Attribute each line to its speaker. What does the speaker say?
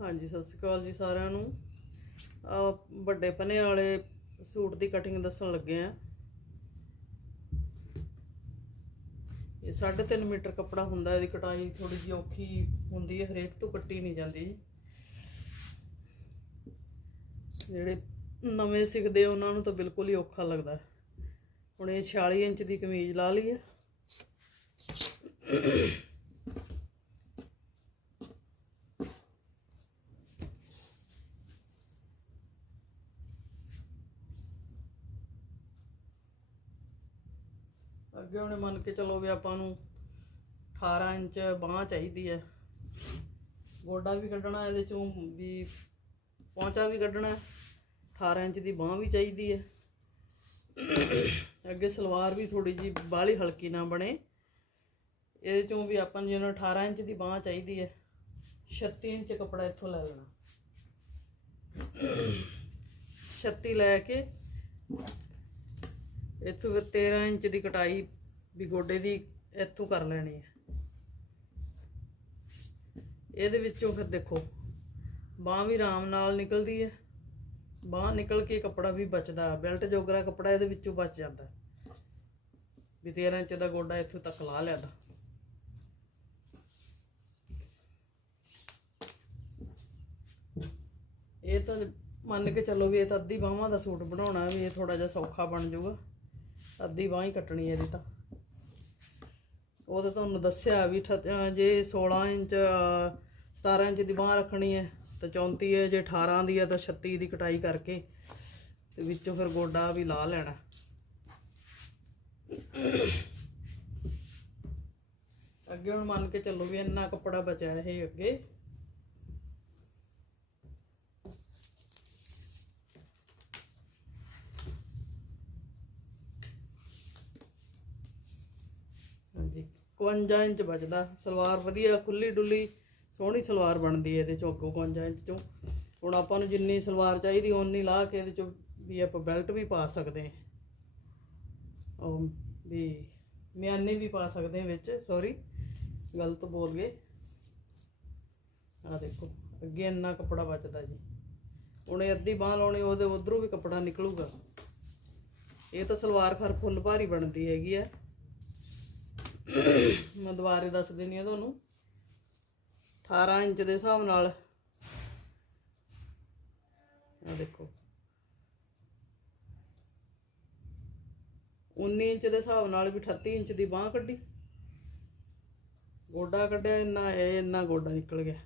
Speaker 1: ਹਾਂਜੀ, ਸਤਿ ਸ਼੍ਰੀ ਅਕਾਲ ਜੀ ਸਾਰਿਆਂ ਨੂੰ। ਆ ਵੱਡੇ ਪਨੇ ਵਾਲੇ ਸੂਟ ਦੀ ਕਟਿੰਗ ਦੱਸਣ ਲੱਗੇ ਆ। ਇਹ 3.5 ਮੀਟਰ ਕੱਪੜਾ ਹੁੰਦਾ, ਇਹਦੀ ਕਟਾਈ ਥੋੜੀ ਜਿਹੀ ਔਖੀ ਹੁੰਦੀ ਹੈ, ਹਰੇਕ ਤੋਂ ਕੱਟੀ ਨਹੀਂ ਜਾਂਦੀ। ਜਿਹੜੇ ਨਵੇਂ ਸਿੱਖਦੇ ਉਹਨਾਂ ਨੂੰ ਤਾਂ ਬਿਲਕੁਲ ਹੀ ਔਖਾ ਲੱਗਦਾ। ਹੁਣ ਇਹ 46 ਇੰਚ ਦੀ ਕਮੀਜ਼ ਲਾ ਲਈ ਹੈ ਅੱਗੇ ਉਹਨੇ ਮੰਨ ਕੇ ਚਲੋ ਵੀ ਆਪਾਂ ਨੂੰ 18 ਇੰਚ ਬਾਹ ਚਾਹੀਦੀ ਹੈ। ਗੋਡਾ ਵੀ ਕੱਢਣਾ ਇਹਦੇ ਚੋਂ ਵੀ ਪੌਂਚਾ ਵੀ ਕੱਢਣਾ ਹੈ। 18 ਇੰਚ ਦੀ ਬਾਹ ਵੀ ਚਾਹੀਦੀ ਹੈ। ਅੱਗੇ ਸਲਵਾਰ ਵੀ ਥੋੜੀ ਜੀ ਬਾਹਲੀ ਹਲਕੀ ਨਾ ਬਣੇ। ਇਹਦੇ ਚੋਂ ਵੀ ਆਪਾਂ ਨੂੰ ਜਿਹਨੂੰ 18 ਇੰਚ ਦੀ ਬਾਹ ਚਾਹੀਦੀ ਹੈ 36 ਇੰਚ ਕੱਪੜਾ ਇੱਥੋਂ ਲੈ ਲੈਣਾ। 36 ਲੈ ਕੇ ਇੱਥੋਂ ਫਿਰ 13 ਇੰਚ ਦੀ ਕਟਾਈ ਵੀ ਗੋਡੇ ਦੀ ਇੱਥੋਂ ਕਰ ਲੈਣੀ ਹੈ। ਇਹਦੇ ਵਿੱਚੋਂ ਫਿਰ ਦੇਖੋ, ਬਾਹ ਵੀ ਆਰਾਮ ਨਾਲ ਨਿਕਲਦੀ ਹੈ। ਬਾਹ ਨਿਕਲ ਕੇ ਕੱਪੜਾ ਵੀ ਬਚਦਾ, ਬੈਲਟ ਜੋਗਰਾ ਕੱਪੜਾ ਇਹਦੇ ਵਿੱਚੋਂ ਬਚ ਜਾਂਦਾ। ਵੀ 13 ਇੰਚ ਦਾ ਗੋਡਾ ਇੱਥੋਂ ਤੱਕ ਲਾ ਲਿਆ ਇਹ ਤਾਂ ਮੰਨ ਕੇ ਚੱਲੋ ਵੀ ਇਹ ਤਾਂ ਅੱਧੀ ਬਾਹਾਂ ਦਾ ਸੂਟ ਬਣਾਉਣਾ ਵੀ ਇਹ ਥੋੜਾ ਜਿਹਾ ਸੌਖਾ ਬਣ ਜਾਊਗਾ। ਅੱਧੀ ਬਾਹ ਹੀ ਕੱਟਣੀ ਹੈ ਇਹਦੀ ਤਾਂ। ਉਹ ਤਾਂ ਤੁਹਾਨੂੰ ਦੱਸਿਆ ਵੀ ਅਠ- ਜੇ 16 ਇੰਚ, ਅਹ 17 ਇੰਚ ਦੀ ਬਾਹ ਰੱਖਣੀ ਹੈ, ਤਾਂ 34 ਹੈ, ਜੇ 18 ਦੀ ਹੈ ਤਾਂ 36 ਦੀ ਕਟਾਈ ਕਰਕੇ ਤੇ ਵਿੱਚੋਂ ਫਿਰ ਗੋਡਾ ਵੀ ਲਾ ਲੈਣਾ। ਅੱਗੇ ਹੁਣ ਮੰਨ ਕੇ ਚੱਲੋ ਵੀ ਇੰਨਾ ਕੱਪੜਾ ਬਚਿਆ ਇਹ ਅੱਗੇ। ਹਾਂਜੀ। 51 ਇੰਚ ਬਚਦਾ ਸਲਵਾਰ ਵਧੀਆ, ਖੁੱਲੀ ਡੁੱਲੀ, ਸੋਹਣੀ ਸਲਵਾਰ ਬਣਦੀ ਹੈ ਇਹਦੇ ਚੋਂ ਅੱਗੋਂ 51 ਇੰਚ ਚੋਂ। ਹੁਣ ਆਪਾਂ ਨੂੰ ਜਿੰਨੀ ਸਲਵਾਰ ਚਾਹੀਦੀ, ਓਨੀ ਲਾ ਕੇ ਇਹਦੇ ਚੋਂ ਵੀ ਆਪਾਂ ਬੈਲਟ ਵੀ ਪਾ ਸਕਦੇ ਹਾਂ। ਉਹ ਵੀ ਮਿਆਨੇ ਵੀ ਪਾ ਸਕਦੇ ਹਾਂ ਵਿੱਚ ਸੌਰੀ ਗਲਤ ਬੋਲ ਗਏ। ਆ ਦੇਖੋ, ਅੱਗੇ ਇੰਨਾ ਕੱਪੜਾ ਬਚਦਾ ਜੀ। ਹੁਣ ਇਹ ਅੱਧੀ ਬਾਹ ਲਾਉਣੀ, ਉਹਦੇ ਉਧਰੋਂ ਵੀ ਕੱਪੜਾ ਨਿਕਲੂਗਾ। ਇਹ ਤਾਂ ਸਲਵਾਰ ਖਰ ਫੁੱਲ ਭਾਰੀ ਬਣਦੀ ਹੈਗੀ ਆ ਮੈਂ ਦੁਬਾਰੇ ਦੱਸ ਦਿੰਨੀ ਆ ਤੁਹਾਨੂੰ। 18 ਇੰਚ ਦੇ ਹਿਸਾਬ ਨਾਲ। ਆ ਦੇਖੋ। 19 ਇੰਚ ਦੇ ਹਿਸਾਬ ਨਾਲ ਵੀ 38 ਇੰਚ ਦੀ ਬਾਹ ਕੱਢੀ। ਗੋਡਾ ਕੱਢਿਆ, ਇੰਨਾ ਇਹ ਇੰਨਾ ਗੋਡਾ ਨਿਕਲ ਗਿਆ।